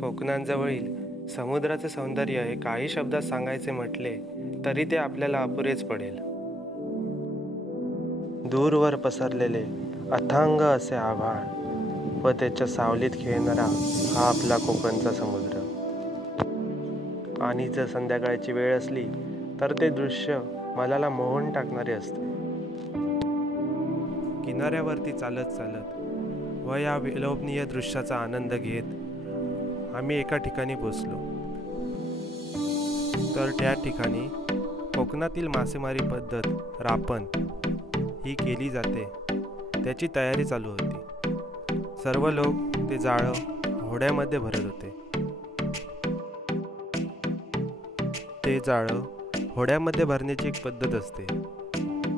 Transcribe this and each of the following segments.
कोकणाजवळील समुद्राचे सौंदर्य हे काही शब्दात सांगायचे म्हटले तरी ते आपल्याला अपुरेच पडेल. दूरवर पसरलेले अथांग असे आभाळ व त्याच्या सावलीत खेळणारा हा आपला कोकणचा समुद्र. आणि जर संध्याकाळची वेळ असली तर ते दृश्य मनाला मोहून टाकणारे असते. किनाऱ्यावरती चालत चालत व या विलोभनीय दृश्याचा आनंद घेत आम्ही एका ठिकाणी पोचलो. तर त्या ठिकाणी कोकणातील मासेमारी पद्धत रापण ही केली जाते त्याची तयारी चालू होती. सर्व लोक ते जाळं होड्यामध्ये भरत होते. ते जाळं होड्यामध्ये भरण्याची एक पद्धत असते.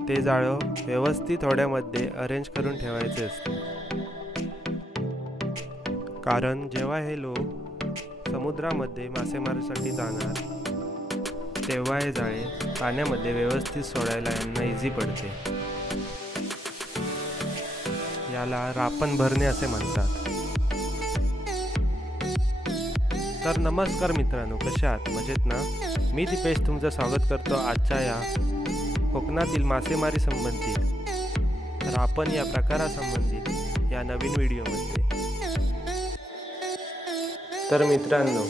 ते जाळं व्यवस्थित होड्यामध्ये अरेंज करून ठेवायचे असते, कारण जेव्हा हे लोक समुद्रामध्ये मासेमारीसाठी जाणार तेव्हा हे जाळे पाण्यामध्ये व्यवस्थित सोडायला यांना इझी पडते. याला रापण भरणे असे म्हणतात. तर नमस्कार मित्रांनो, कसे आहात? मजेत ना? मी दीपेश तुमचं स्वागत करतो आजच्या या कोकणातील मासेमारी संबंधित रापण या प्रकारासंबंधित या नवीन व्हिडिओमध्ये. तर मित्रांनो,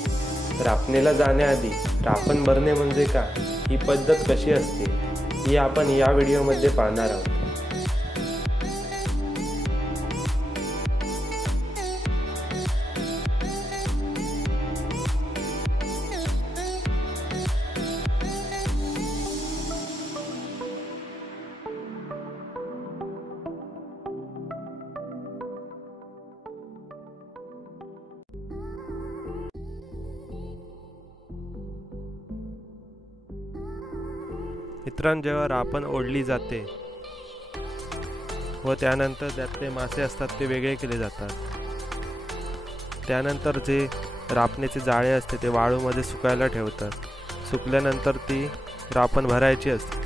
रापणेला जाण्याआधी रापण भरणे म्हणजे काय, ही पद्धत कशी असते ही आपण या व्हिडिओमध्ये पाहणार आहोत. मित्रांनो, जेव्हा रापण ओढली जाते व त्यानंतर त्यातले मासे असतात ते वेगळे केले जातात. त्यानंतर जे रापणेचे जाळे असते ते वाळूमध्ये सुकायला ठेवतात. सुकल्यानंतर ती रापण भरायची असते.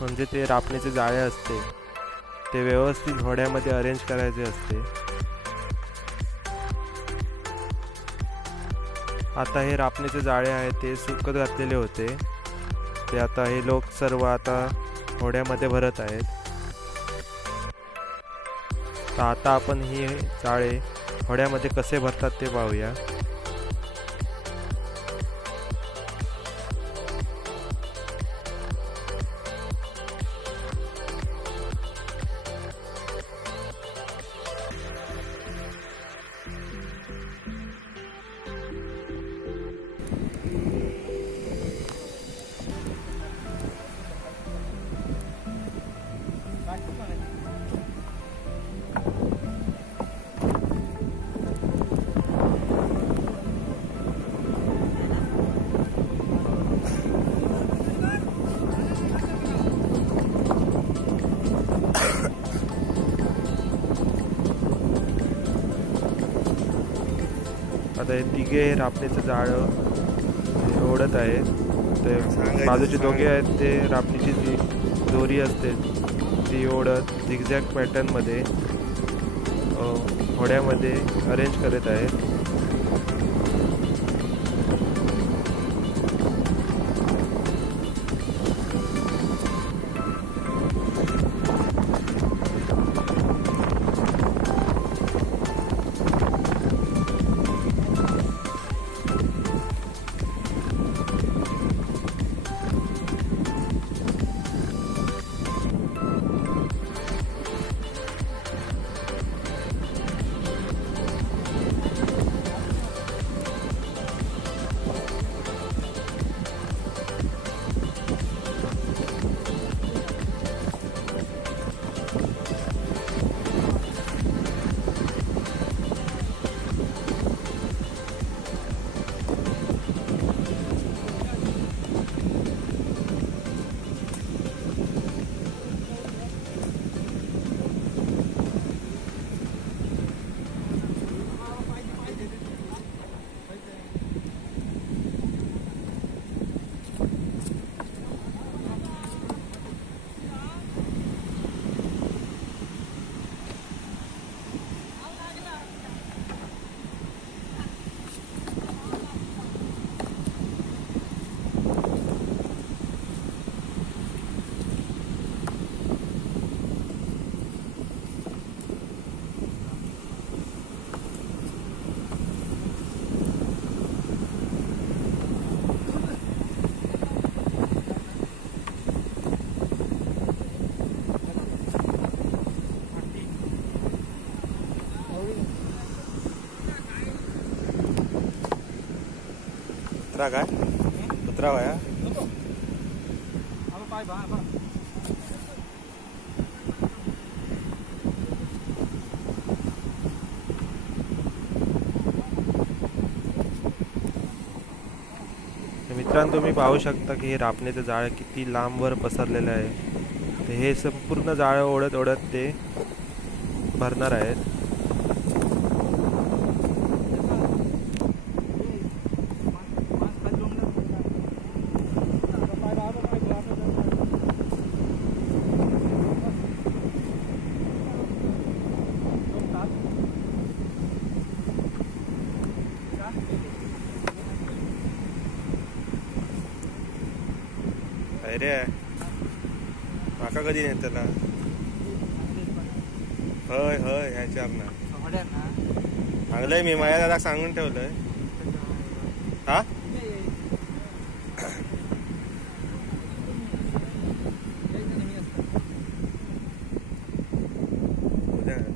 म्हणजे ते रापणेचे जाळे असते ते व्यवस्थित होड्यामध्ये अरेंज करायचे असते. आता हे रापणेचे जाळे आहेत ते सुकत घातलेले होते. ते आता हे लोक सर्व आता होड्यामध्ये भरत आहेत. तर आता आपण ही जाळे होड्यामध्ये कसे भरतात ते पाहूया. आता हे तिघे रापणीचं जाळं ओढत आहेत. ते बाजूचे दोघे आहेत ते रापणीची जी दोरी असते ती ओढत झिगझॅग पॅटर्नमध्ये होड्यामध्ये अरेंज करत आहेत. कुत्रा काय कुत्रा वाया मित्रांनो तुम्ही पाहू शकता की हे रापणेचं जाळं किती लांबवर पसरलेलं आहे. हे संपूर्ण जाळं ओढत ओढत ते भरणार आहेत. अरे माका कधी नाही त्याला होय होय ह्याच्यावर ना चांगलंय. मी माझ्या दादा सांगून ठेवलंय. हा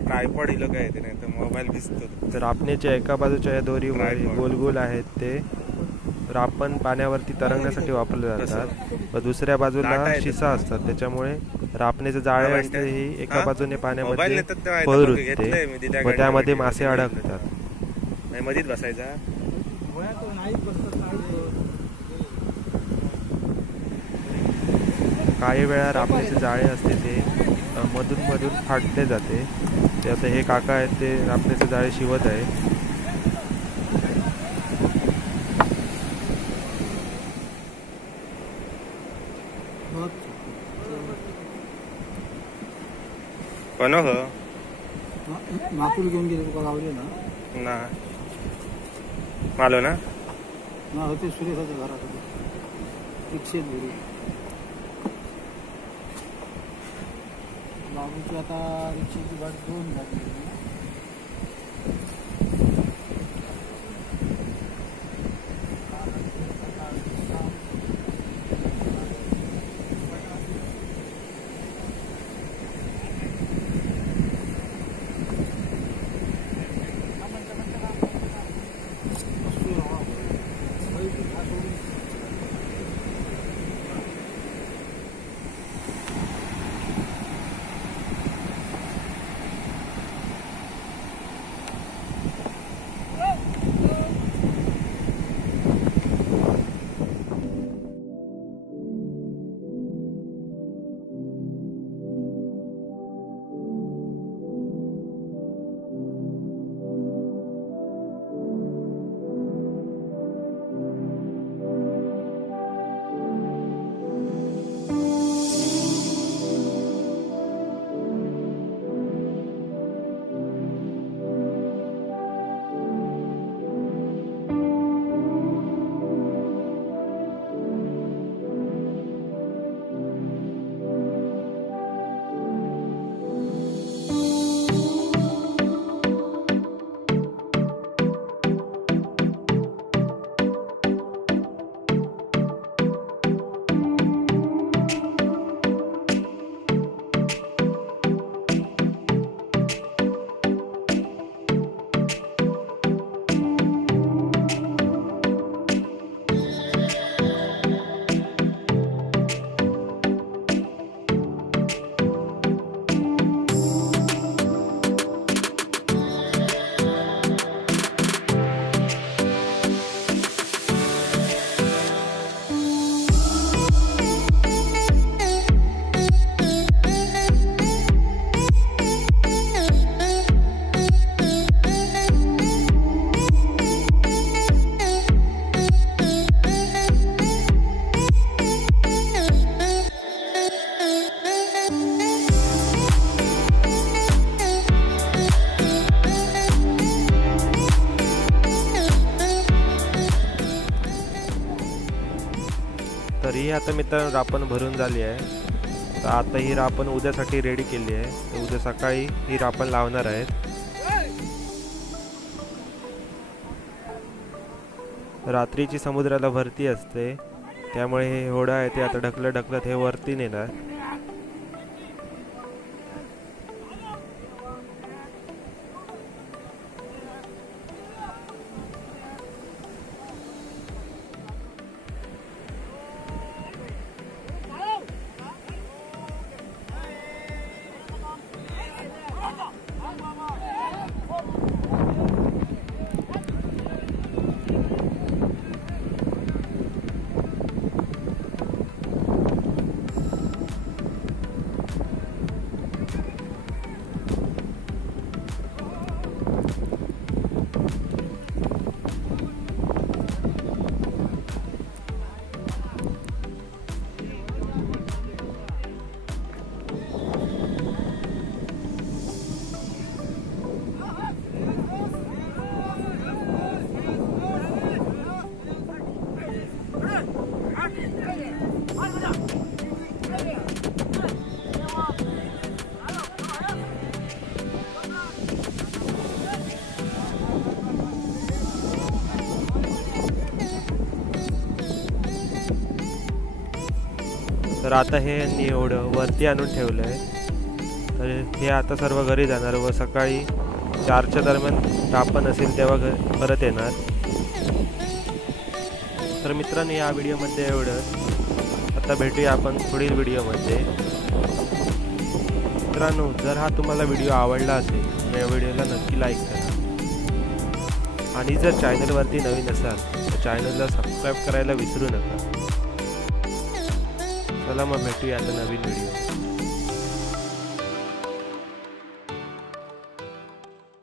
ट्रायपॉड इलं काय ते नाही तर मोबाईल दिसतो. तर रापणेच्या एका बाजूच्या या दोरी गोल गोल आहेत ते रापण पाण्यावरती तरंगण्यासाठी वापरले जातात व दुसऱ्या बाजूला शिसा असतात. त्याच्यामुळे रापणेचे जाळे असते ही एका बाजूने पाण्यामध्ये पळ रुतते व त्यामध्ये मासे अडकतात. मधीत बसायचा. काही वेळा रापणेचे जाळे असते ते मधून मधून फाटले जाते. ते आता हे काका आहेत ते रापणेचे जाळे शिवत आहे. कोण हो मापूल घेऊन गेले तुका गावले ना मालो ना होते सुरेशाच्या घरात रिक्षेत घरी बाबूची आता रिक्षेची गाठ 2 झाली. तर ही आता मित्रांनो रापण भरून झाली आहे. तर आता ही रापण उद्यासाठी रेडी केली आहे. तर उद्या सकाळी ही रापण लावणार आहेत. रात्रीची समुद्राला भरती असते त्यामुळे हे होडा आहे ते आता ढकलत ढकलत हे वरती नेणार. तर आता हे यांनी एवढं वरती आणून ठेवलं आहे. तर हे आता सर्व घरी जाणार व सकाळी 4च्या दरम्यान तापण असेल तेव्हा परत येणार. तर मित्रांनो, या व्हिडिओमध्ये एवढं. आता भेटूया आपण पुढील व्हिडिओमध्ये. मित्रांनो, जर हा तुम्हाला व्हिडिओ आवडला असेल तर या व्हिडिओला नक्की लाईक करा आणि जर चॅनलवरती नवीन असाल तर चॅनलला सबस्क्राईब करायला विसरू नका. चला मग भेटूया आता नवीन व्हिडिओ.